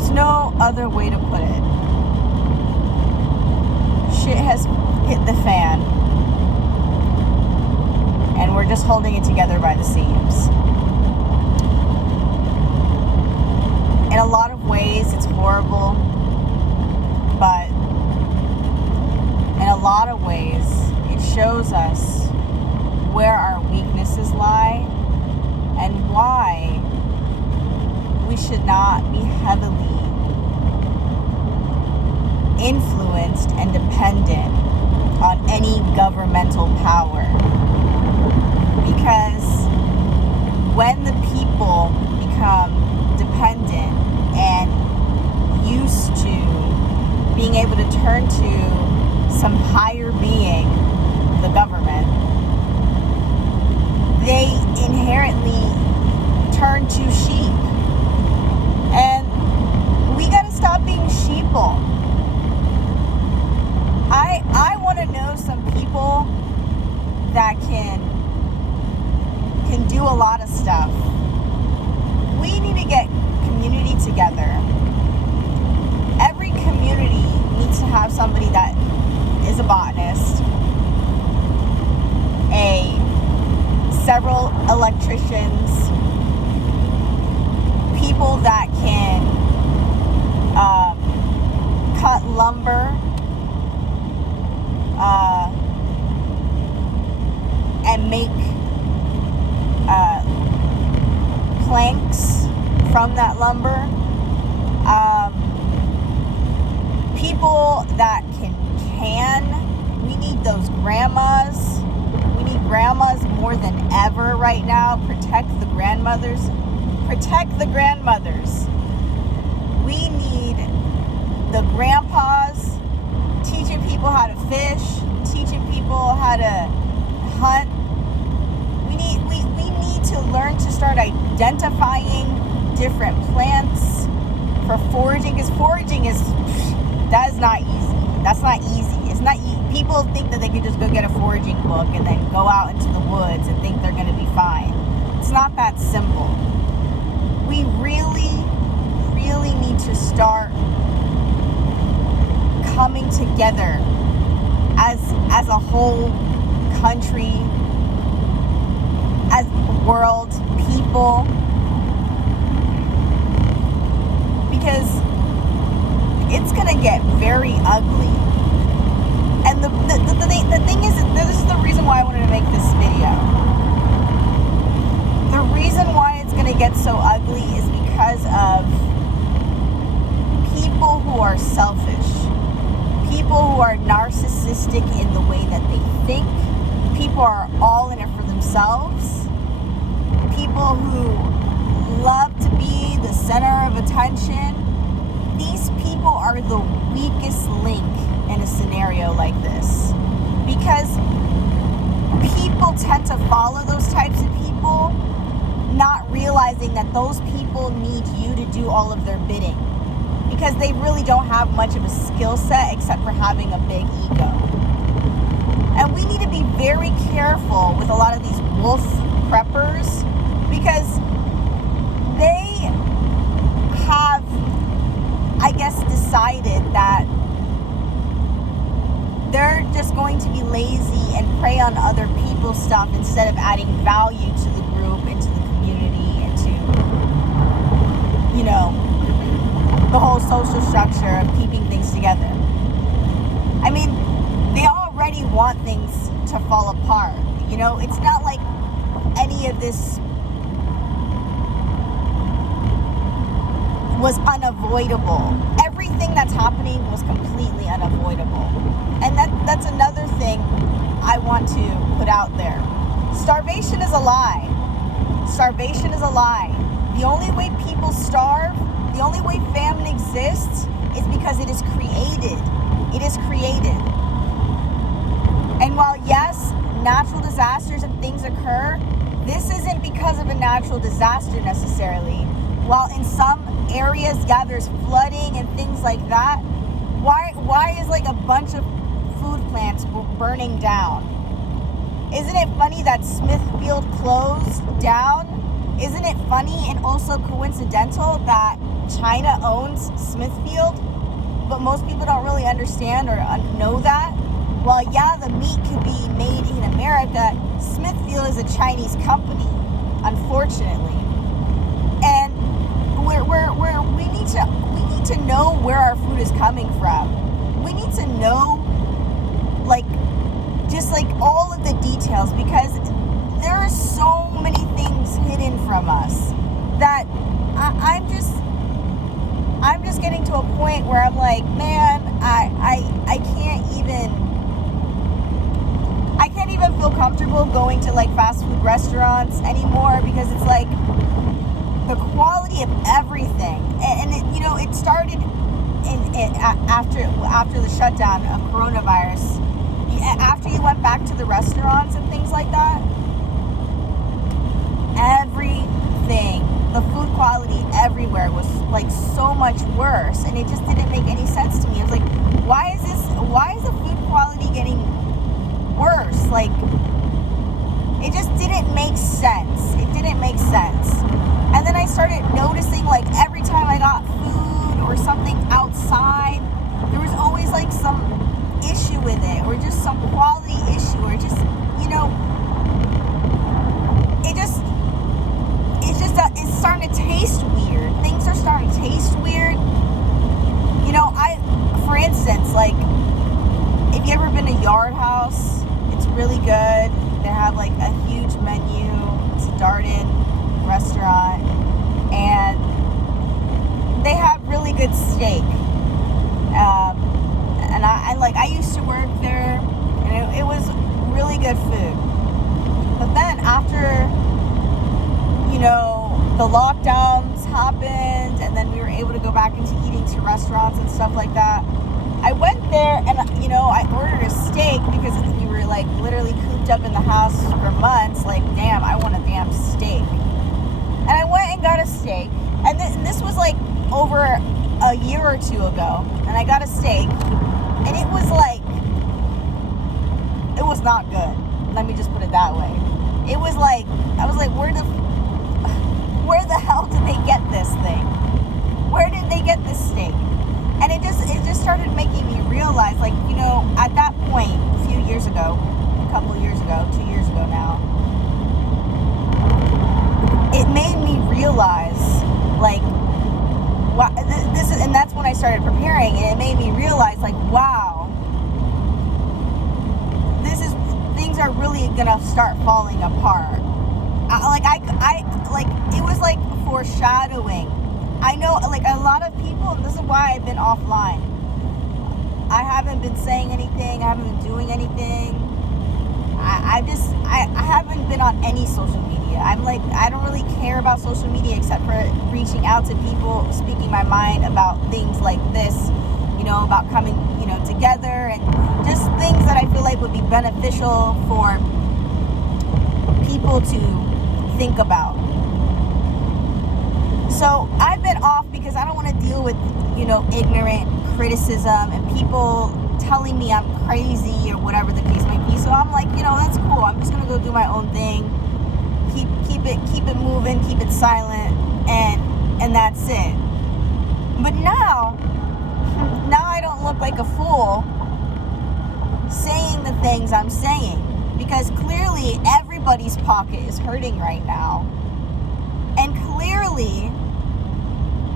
There's no other way to put it. Shit has hit the fan, and we're just holding it together by the seams. In a lot of ways, it's horrible, but in a lot of ways, it shows us where our weaknesses lie and why we should not be heavily influenced and dependent on any governmental power. Because when the people become dependent and used to being able to turn to some higher being, the government, they inherently turn to sheep. And we gotta stop being sheeple. I want to know some people that can do a lot of stuff. We need to get community together. Every community needs to have somebody that is a botanist, several electricians, people that can cut lumber, and make planks from that lumber. People that can. We need those grandmas. We need grandmas more than ever right now. Protect the grandmothers. Protect the grandmothers. We need the grandpas teaching people how to fish, teaching people how to hunt. We need to learn to start identifying different plants for foraging, because foraging is not easy. That's not easy. It's not people think that they can just go get a foraging book and then go out into the woods and think they're going to be fine. It's not that simple. We really need to start coming together as a whole country, as world, people, because it's gonna get very ugly. And the thing is, this is the reason why I wanted to make this video. The reason why it's gonna get so ugly is because of people who are selfish, people who are narcissistic in the way that they think, people are all in it for themselves, people who love to be the center of attention. These people are the weakest link in a scenario like this, because people tend to follow those types of people, not realizing that those people need you to do all of their bidding, because they really don't have much of a skill set except for having a big ego. And we need to be very careful with a lot of these wolf preppers, because they have, I guess, decided that they're just going to be lazy and prey on other people's stuff instead of adding value to the group and to the community and to, the whole social structure of keeping things together. I mean, they already want things to fall apart. It's not like any of this was unavoidable. Everything that's happening was completely unavoidable. And that's another thing I want to put out there. Starvation is a lie. Starvation is a lie. The only way people starve, the only way famine exists is because it is created. It is created. And while, yes, natural disasters and things occur, this isn't because of a natural disaster necessarily. While in some areas, yeah, there's flooding and things like that, why is like a bunch of food plants burning down? Isn't it funny that Smithfield closed down? Isn't it funny and also coincidental that China owns Smithfield, but most people don't really understand or know that. While yeah, the meat could be made in America, Smithfield is a Chinese company, unfortunately. And we need to know where our food is coming from. We need to know, like, just like all of the details, because there are so many things hidden from us that I'm just getting to a point where I'm like, man, I can't even feel comfortable going to like fast food restaurants anymore, because it's like the quality of everything. And it, you know, it started after the shutdown of coronavirus. After you went back to the restaurants and things like that, everything, the food quality everywhere was like so much worse, and it just didn't make any sense to me. I was like, why is the food quality getting worse? Like, it just didn't make sense. It didn't make sense. And then I started noticing, like, every time I got food or something outside, there was always like some issue with it, or just some quality issue, or just, you know, it's starting to taste weird. Things are starting to taste weird. You know, for instance, like, if you ever been to Yard House, it's really good. They have like a huge menu. It's a Darden restaurant, and they have really good steak. And I used to work there, and it was really good food. But then after, you know, the lockdowns happened, and then we were able to go back into eating to restaurants and stuff like that, I went there and, you know, I ordered a steak because we were like literally cooped up in the house for months. Like, damn, I want a damn steak. And I went and got a steak, and this was like over a year or two ago, and I got a steak, and it was not good. Let me just put it that way. It was like, I was like, where the hell did they get this thing? Where did they get this steak? And it just started making me realize, like, you know, at that point, a few years ago, a couple of years ago, 2 years ago now, it made me realize, like, and that's when I started preparing, and it made me realize, like, wow, things are really gonna start falling apart. It was like foreshadowing. I know, like, a lot of people, and this is why I've been offline. I haven't been saying anything. I haven't been doing anything. I haven't been on any social media. I'm like, I don't really care about social media except for reaching out to people, speaking my mind about things like this, you know, about coming, you know, together, and just things that I feel like would be beneficial for people to think about. So I've been off because I don't want to deal with, you know, ignorant criticism and people telling me I'm crazy or whatever the case may be. So I'm like, you know, that's cool. I'm just gonna go do my own thing. Keep it moving, keep it silent, and that's it. But now I don't look like a fool saying the things I'm saying, because clearly everybody's pocket is hurting right now. And clearly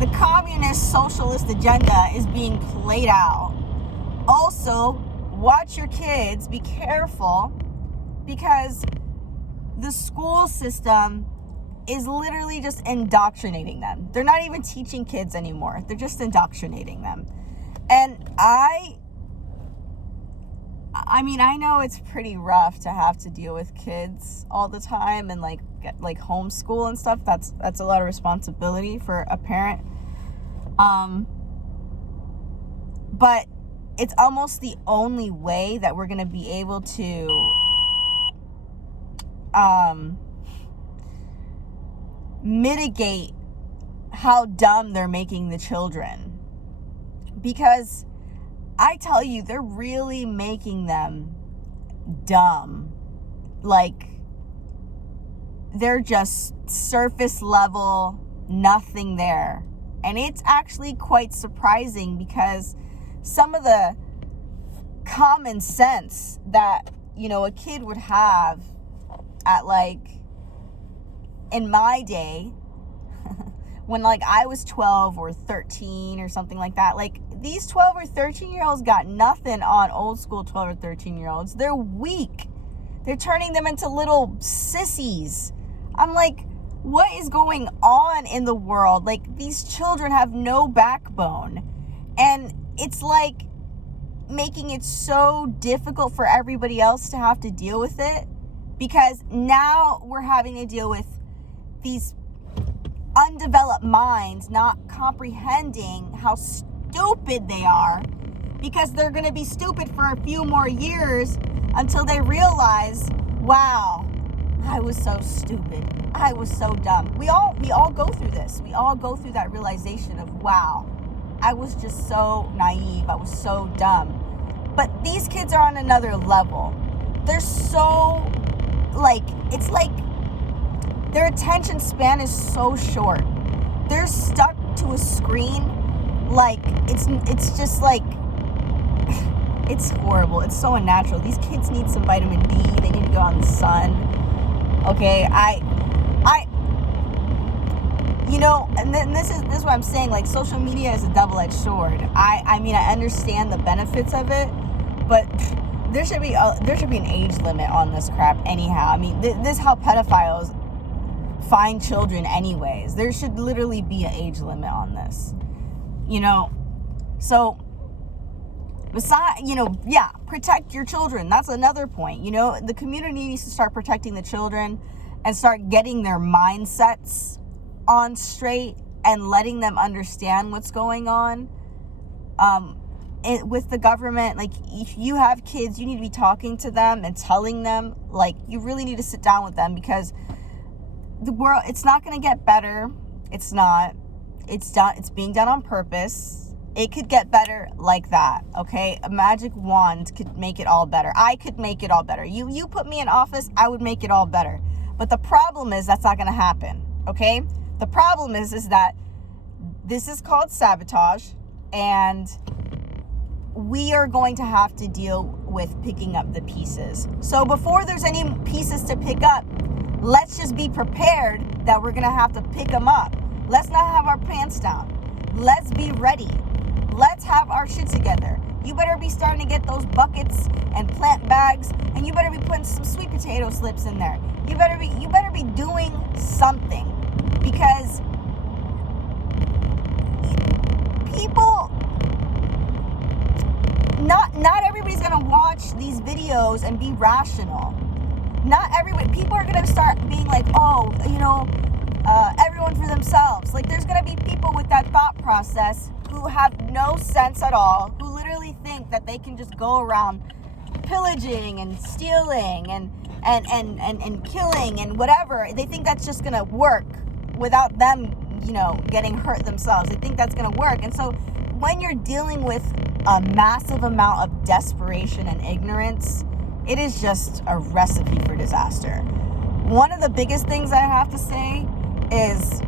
the communist socialist agenda is being played out. Also, watch your kids, be careful, because the school system is literally just indoctrinating them. They're not even teaching kids anymore. They're just indoctrinating them. And I mean, I know it's pretty rough to have to deal with kids all the time and like homeschool and stuff. That's a lot of responsibility for a parent. But it's almost the only way that we're going to be able to mitigate how dumb they're making the children. Because I tell you, they're really making them dumb. Like, they're just surface level, nothing there. And it's actually quite surprising, because some of the common sense that, you know, a kid would have at, like, in my day, when, like, I was 12 or 13 or something like that, like, these 12 or 13-year-olds got nothing on old school 12 or 13-year-olds. They're weak. They're turning them into little sissies. I'm like, what is going on in the world? Like, these children have no backbone. And it's like making it so difficult for everybody else to have to deal with it, because now we're having to deal with these undeveloped minds not comprehending how stupid they are, because they're going to be stupid for a few more years until they realize, wow, I was so stupid. I was so dumb. We all go through this. We all go through that realization of, wow, I was just so naive. I was so dumb. But these kids are on another level. They're so, like, it's like their attention span is so short. They're stuck to a screen. Like, it's just like, it's horrible. It's so unnatural. These kids need some vitamin D. They need to go out in the sun. Okay, you know, and then this is what I'm saying. Like, social media is a double-edged sword. I mean, I understand the benefits of it, but there should be an age limit on this crap. Anyhow, I mean, this is how pedophiles find children. Anyways, there should literally be an age limit on this. You know, so besides, you know, yeah, protect your children. That's another point. You know, the community needs to start protecting the children and start getting their mindsets on straight and letting them understand what's going on with the government. Like, if you have kids, you need to be talking to them and telling them, like, you really need to sit down with them, because the world, it's not going to get better. It's not. It's being done on purpose. It could get better like that, okay? A magic wand could make it all better. I could make it all better. You put me in office, I would make it all better. But the problem is that's not going to happen, okay? The problem is that this is called sabotage, and we are going to have to deal with picking up the pieces. So before there's any pieces to pick up, let's just be prepared that we're going to have to pick them up. Let's not have our pants down. Let's be ready. Let's have our shit together. You better be starting to get those buckets and plant bags, and you better be putting some sweet potato slips in there. You better be doing something, because people, not everybody's gonna watch these videos and be rational. Not everybody. People are gonna start being like, oh, you know, everyone for themselves. Like, there's gonna be people with that thought process who have no sense at all, who literally think that they can just go around pillaging and stealing and killing and whatever. They think that's just gonna work without them, you know, getting hurt themselves. They think that's gonna work. And so when you're dealing with a massive amount of desperation and ignorance, it is just a recipe for disaster. One of the biggest things I have to say is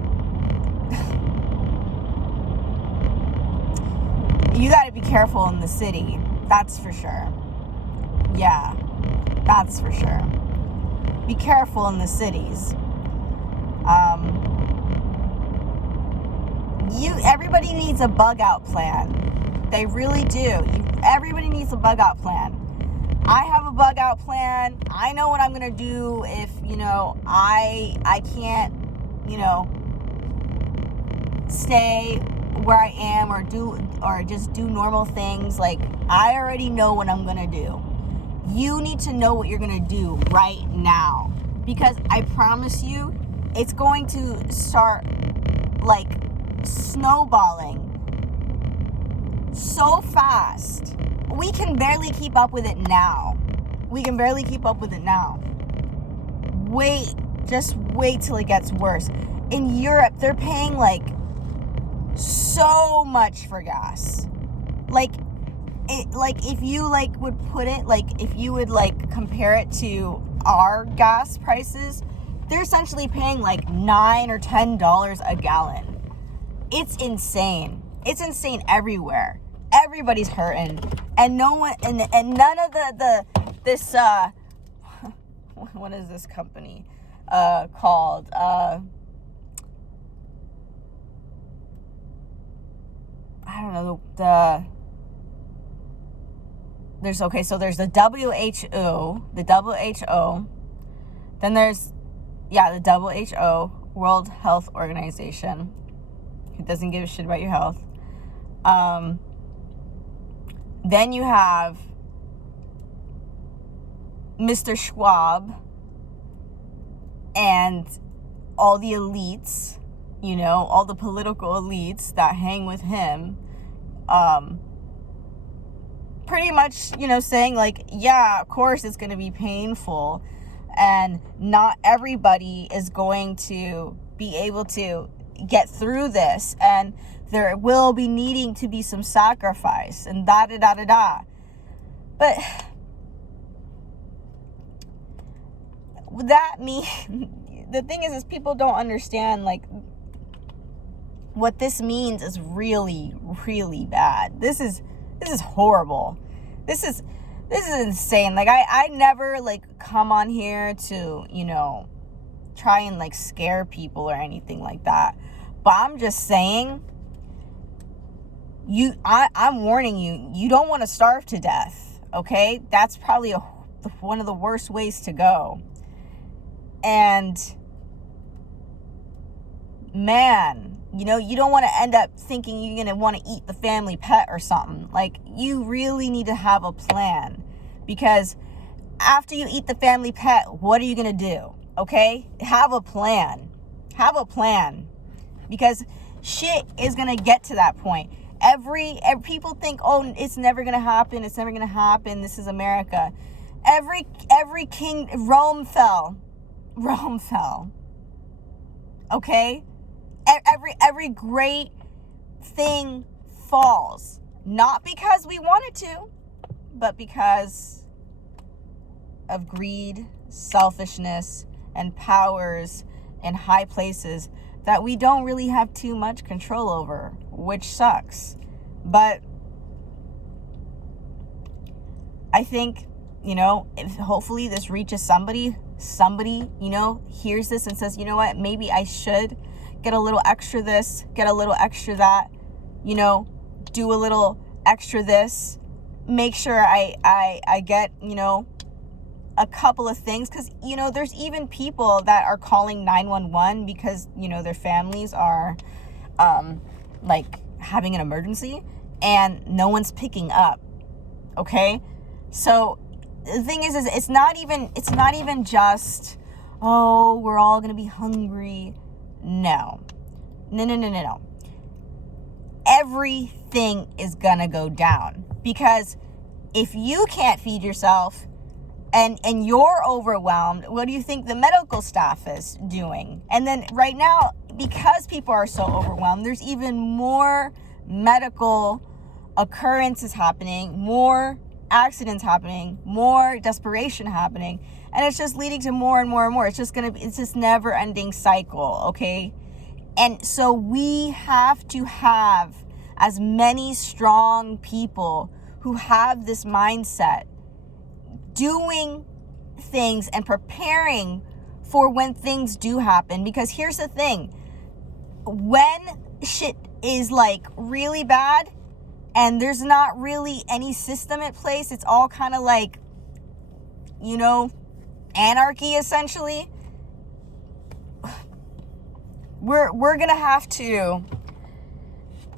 you got to be careful in the city. That's for sure. Yeah, that's for sure. Be careful in the cities. Everybody needs a bug out plan. They really do. Everybody needs a bug out plan. I have a bug out plan. I know what I'm going to do if, you know, I can't, you know, stay where I am or just do normal things. Like, I already know what I'm going to do. You need to know what you're going to do right now, because I promise you it's going to start, like, snowballing so fast. We can barely keep up with it now. Just wait till it gets worse. In Europe, they're paying, like, so much for gas. Like, if you, like, would put it, like, if you would, like, compare it to our gas prices, they're essentially paying like $9 or $10 a gallon. It's insane. It's insane everywhere. Everybody's hurting, and no one, and none of this what is this company called? I don't know. There's the WHO, then there's the WHO, World Health Organization, who doesn't give a shit about your health. Then you have Mr. Schwab and all the elites, all the political elites that hang with him, pretty much, saying like, yeah, of course it's going to be painful, and not everybody is going to be able to get through this, and there will be needing to be some sacrifice, and da-da-da-da-da. But that the thing is people don't understand, like, what this means is really, really bad. This is horrible. This is insane. Like, I never, like, come on here to, try and, like, scare people or anything like that. But I'm just saying, I'm warning you, you don't want to starve to death, okay? That's probably one of the worst ways to go. And, man, you don't want to end up thinking you're going to want to eat the family pet or something. Like, you really need to have a plan. Because after you eat the family pet, what are you going to do? Okay? Have a plan. Have a plan. Because shit is going to get to that point. Every people think, oh, it's never going to happen. It's never going to happen. This is America. Every king, Rome fell. Rome fell. Okay? Every great thing falls. Not because we wanted to, but because of greed, selfishness, and powers in high places that we don't really have too much control over, which sucks. But I think, if hopefully this reaches somebody, hears this and says, you know what, maybe I should get a little extra this, get a little extra that, do a little extra this, make sure I get, a couple of things, because, there's even people that are calling 911 because, their families are, like, having an emergency, and no one's picking up, okay? So, the thing is it's not even just, oh, we're all gonna be hungry. No. Everything is gonna go down, because if you can't feed yourself and you're overwhelmed, what do you think the medical staff is doing? And then right now, because people are so overwhelmed, there's even more medical occurrences happening, more accidents happening, more desperation happening, and it's just leading to more and more and more. It's just never ending cycle, okay? And so we have to have as many strong people who have this mindset, doing things and preparing for when things do happen. Because here's the thing, when shit is like really bad and there's not really any system in place, it's all kind of like, anarchy essentially. We're gonna have to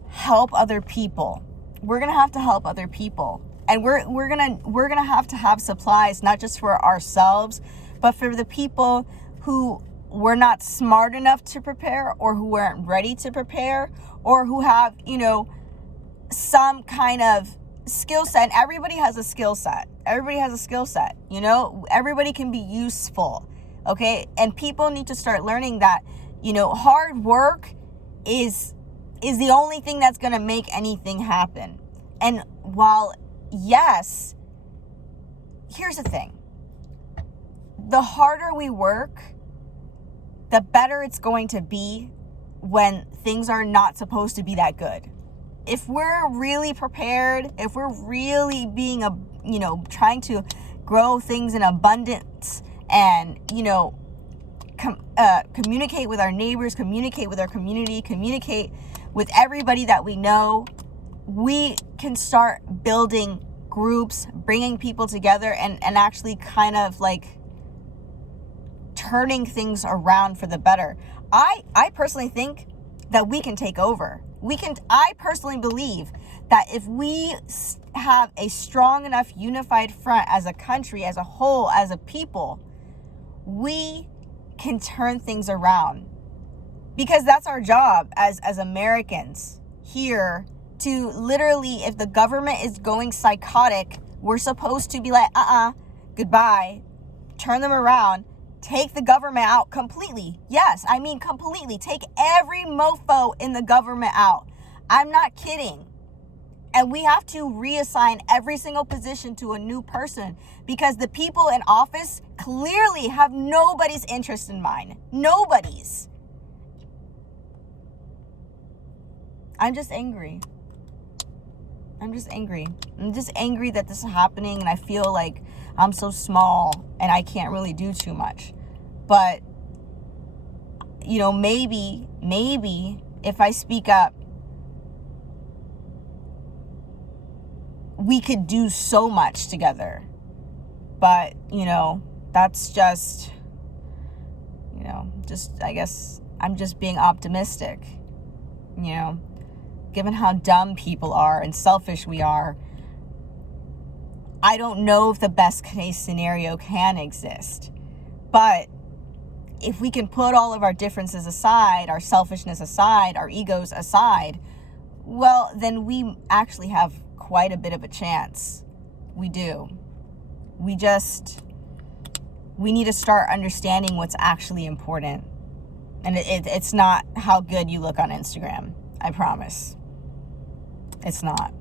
help other people. We're gonna have to help other people, and we're gonna have to have supplies, not just for ourselves, but for the people who were not smart enough to prepare, or who weren't ready to prepare, or who have some kind of skill set. And everybody has a skill set. Everybody can be useful, okay? And people need to start learning that hard work is the only thing that's going to make anything happen. And while, yes, here's the thing. The harder we work, the better it's going to be when things are not supposed to be that good. If we're really prepared, if we're really being trying to grow things in abundance and, communicate with our neighbors, communicate with our community, communicate with everybody that we know, we can start building groups, bringing people together and actually kind of like turning things around for the better. I personally think that we can take over. I personally believe that if we have a strong enough unified front as a country, as a whole, as a people, we can turn things around. Because that's our job as Americans here, to literally, if the government is going psychotic, we're supposed to be like, goodbye, turn them around, take the government out completely. Yes, I mean completely. Take every mofo in the government out. I'm not kidding. And we have to reassign every single position to a new person, because the people in office clearly have nobody's interest in mind. Nobody's. I'm just angry. I'm just angry that this is happening, and I feel like I'm so small and I can't really do too much. But, maybe if I speak up, we could do so much together. But, that's just, I guess I'm just being optimistic, given how dumb people are and selfish we are. I don't know if the best case scenario can exist, but if we can put all of our differences aside, our selfishness aside, our egos aside, well, then we actually have quite a bit of a chance. We do. We need to start understanding what's actually important. And it's not how good you look on Instagram. I promise. It's not.